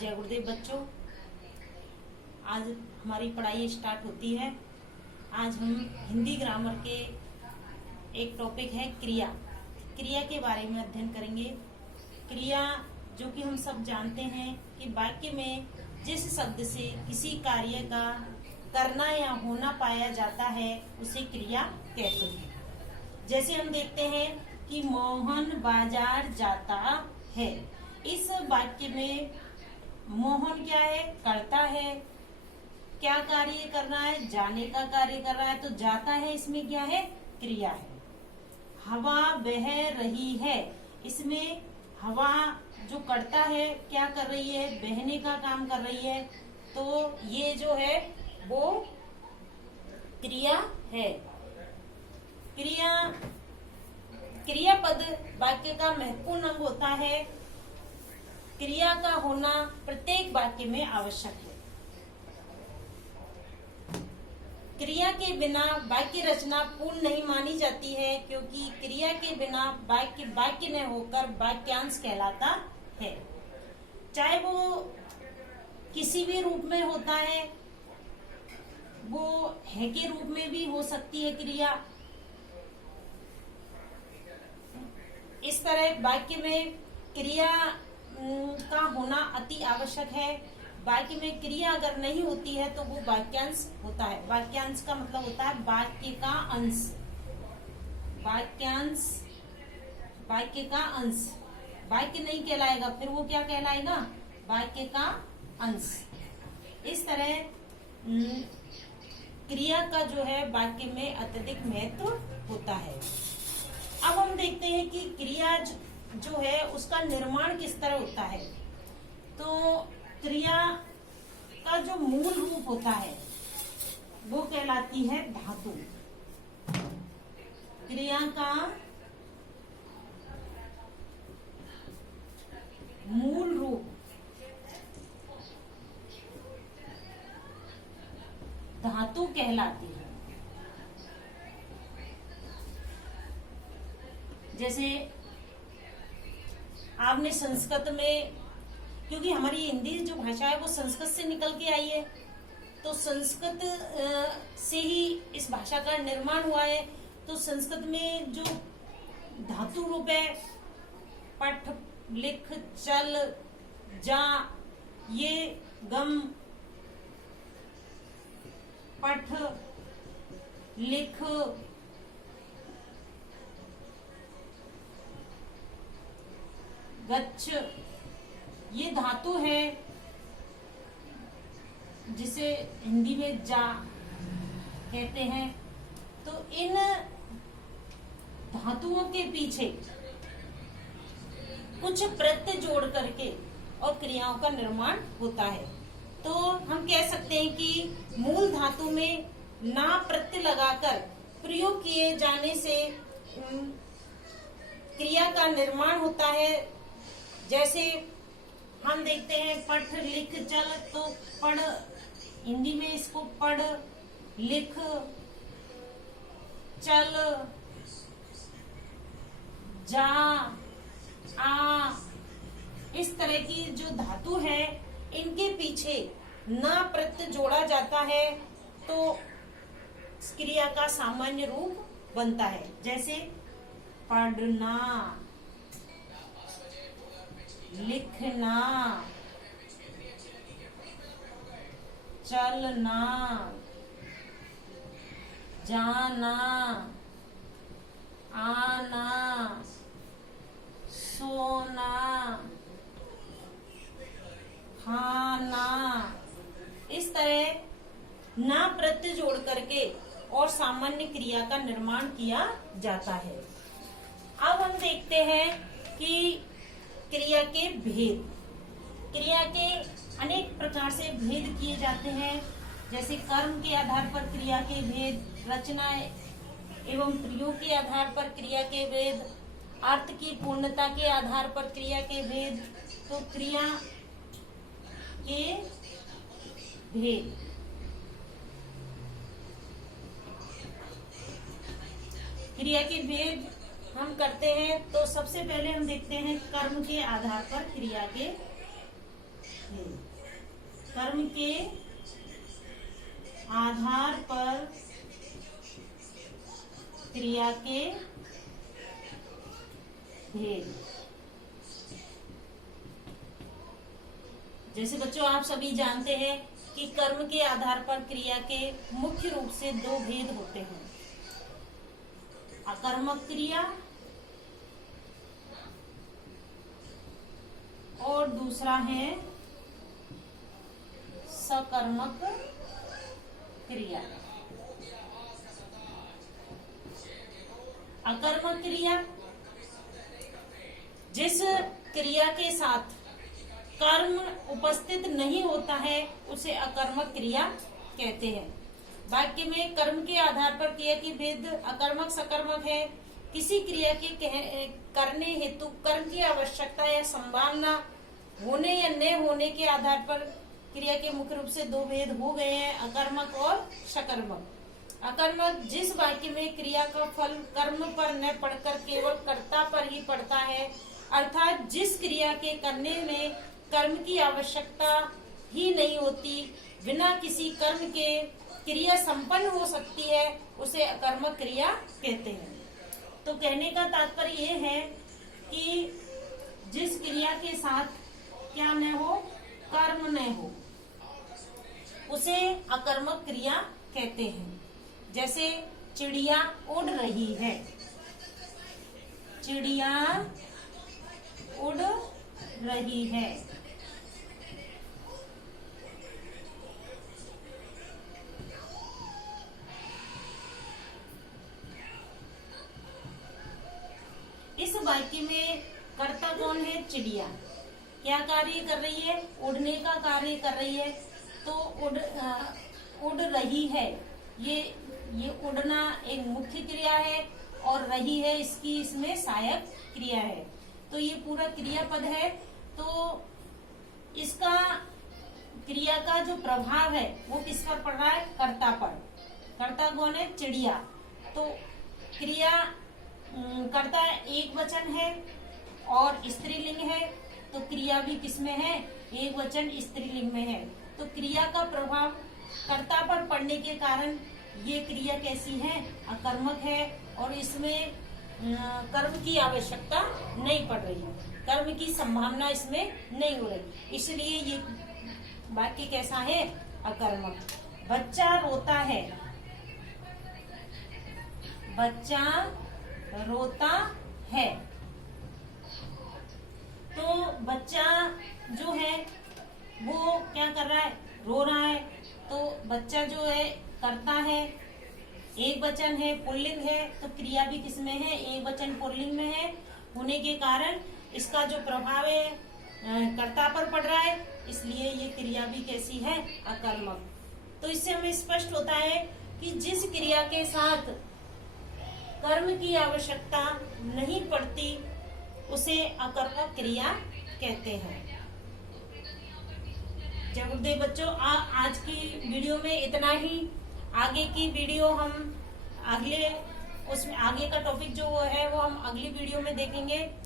जय गुरुदेव बच्चों। आज हमारी पढ़ाई स्टार्ट होती है। आज हम हिंदी ग्रामर के एक टॉपिक है क्रिया। क्रिया के बारे में अध्ययन करेंगे। क्रिया जो कि हम सब जानते हैं कि वाक्य में जिस शब्द से किसी कार्य का करना या होना पाया जाता है उसे क्रिया कहते हैं। जैसे हम देखते हैं कि मोहन बाजार जाता है। इस वाक्य में मोहन क्या है? करता है। क्या कार्य करना है? जाने का कार्य कर रहा है, तो जाता है इसमें क्या है? क्रिया है। हवा बह रही है, इसमें हवा जो करता है क्या कर रही है? बहने का काम कर रही है, तो ये जो है वो क्रिया है। क्रियापद वाक्य का महत्वपूर्ण अंग होता है। क्रिया का होना प्रत्येक वाक्य में आवश्यक है। क्रिया के बिना वाक्य रचना पूर्ण नहीं मानी जाती है, क्योंकि क्रिया के बिना वाक्य न होकर वाक्यांश कहलाता है। चाहे वो किसी भी रूप में होता है, वो है के रूप में भी हो सकती है क्रिया। इस तरह वाक्य में क्रिया का होना अति आवश्यक है। वाक्य में क्रिया अगर नहीं होती है तो वो वाक्यांश होता है। वाक्यांश का मतलब होता है वाक्य का अंश। वाक्यांश वाक्य का अंश। वाक्य नहीं कहलाएगा, फिर वो क्या कहलाएगा? वाक्य का अंश। इस तरह क्रिया का जो है वाक्य में अत्यधिक महत्व होता है। अब हम देखते हैं कि क्रिया जो है उसका निर्माण किस तरह होता है। तो क्रिया का जो मूल रूप होता है वो कहलाती है धातु। क्रिया का मूल रूप धातु कहलाती है। जैसे आपने संस्कृत में, क्योंकि हमारी हिंदी जो भाषा है वो संस्कृत से निकल के आई है, तो संस्कृत से ही इस भाषा का निर्माण हुआ है। तो संस्कृत में जो धातु रूप है पठ, लिख, चल, जा, ये गम, पठ, लिख, गच्छ, ये धातु है जिसे हिंदी में जा कहते हैं। तो इन धातुओं के पीछे कुछ प्रत्यय जोड़ करके और क्रियाओं का निर्माण होता है। तो हम कह सकते हैं कि मूल धातु में ना प्रत्यय लगाकर प्रयोग किए जाने से क्रिया का निर्माण होता है। जैसे हम देखते हैं पढ़, लिख, चल, तो पढ़ हिंदी में इसको पढ़, लिख, चल, जा, आ, इस तरह की जो धातु है इनके पीछे ना प्रत्यय जोड़ा जाता है तो क्रिया का सामान्य रूप बनता है। जैसे पढ़ना, लिखना, चलना, जाना, आना, सोना, खाना, इस तरह ना प्रत्यय जोड़ करके और सामान्य क्रिया का निर्माण किया जाता है। अब हम देखते हैं कि क्रिया के भेद। क्रिया के अनेक प्रकार से भेद किए जाते हैं। जैसे कर्म के आधार पर क्रिया के भेद, रचना एवं प्रयोग के आधार पर क्रिया के भेद, अर्थ की पूर्णता के आधार पर क्रिया के भेद। तो क्रिया के भेद। क्रिया के भेद हम करते हैं तो सबसे पहले हम देखते हैं कर्म के आधार पर क्रिया के भेद। कर्म के आधार पर क्रिया के भेद। जैसे बच्चों आप सभी जानते हैं कि कर्म के आधार पर क्रिया के मुख्य रूप से दो भेद होते हैं, अकर्मक क्रिया और दूसरा है सकर्मक क्रिया। अकर्मक क्रिया, जिस क्रिया के साथ कर्म उपस्थित नहीं होता है उसे अकर्मक क्रिया कहते हैं। वाक्य में कर्म के आधार पर क्रिया के भेद अकर्मक सकर्मक है। किसी क्रिया के करने हेतु कर्म की आवश्यकता या संभावना होने या न होने के आधार पर क्रिया के मुख्य रूप से दो भेद हो गए हैं, अकर्मक और सकर्मक। अकर्मक, जिस वाक्य में क्रिया का फल कर्म पर न पड़कर केवल कर्ता पर ही पड़ता है, अर्थात जिस क्रिया के करने में कर्म की आवश्यकता ही नहीं होती, बिना किसी कर्म के क्रिया संपन्न हो सकती है, उसे अकर्मक क्रिया कहते हैं। तो कहने का तात्पर्य यह है कि जिस क्रिया के साथ क्या न हो, कर्म न हो, उसे अकर्मक क्रिया कहते हैं। जैसे चिड़िया उड़ रही है, चिड़िया उड़ रही है। इस वाक्य में कर्ता कौन है? चिड़िया। क्या कार्य कर रही है? उड़ने का कार्य कर रही है। तो उड़ रही है, ये उड़ना एक मुख्य क्रिया है और रही है इसकी इसमें सहायक क्रिया है। तो ये पूरा क्रियापद है। तो इसका क्रिया का जो प्रभाव है वो किस पर पड़ रहा है? कर्ता पर। कर्ता कौन है? चिड़िया। तो क्रिया कर्ता एक वचन है और स्त्रीलिंग है, तो क्रिया भी किसमें है? एक वचन स्त्रीलिंग में है। तो क्रिया का प्रभाव कर्ता पर पड़ने के कारण ये क्रिया कैसी है? अकर्मक है और इसमें कर्म की आवश्यकता नहीं पड़ रही, कर्म की संभावना इसमें नहीं हो रही, इसलिए ये वाक्य कैसा है? अकर्मक। बच्चा रोता है, बच्चा रोता है। तो बच्चा जो है वो क्या कर रहा है? रो रहा है। तो बच्चा जो है करता है, एक वचन है, पुल्लिंग है, तो क्रिया भी किसमें है? एक वचन पुल्लिंग में है होने के कारण इसका जो प्रभाव है कर्ता पर पड़ रहा है, इसलिए ये क्रिया भी कैसी है? अकर्मक। तो इससे हमें स्पष्ट होता है कि जिस क्रिया के साथ कर्म की आवश्यकता नहीं पड़ती उसे अकर्मक क्रिया कहते हैं। जय गुरुदेव बच्चों, आज की वीडियो में इतना ही। आगे की वीडियो हम उसमें आगे का टॉपिक जो है वो हम अगली वीडियो में देखेंगे।